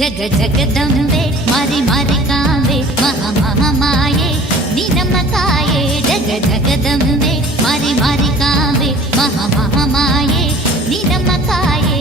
ಜಗ ಜಗದಂಬೆ ಮಾರಿ ಮಾರಿ ಕಾಂಬೆ ಮಹಾ ಮಹಾ ಮಾಯೆ ನೀ ನಮ್ಮ ಕಾಯೆ ಜಗ ಜಗದಂಬೆ ಮಾರಿ ಮಾರಿ ಕಾಂಬೆ ಮಹಾ ಮಹಾ ಮಾಯೆ ನೀ ನಮ್ಮ ಕಾಯೆ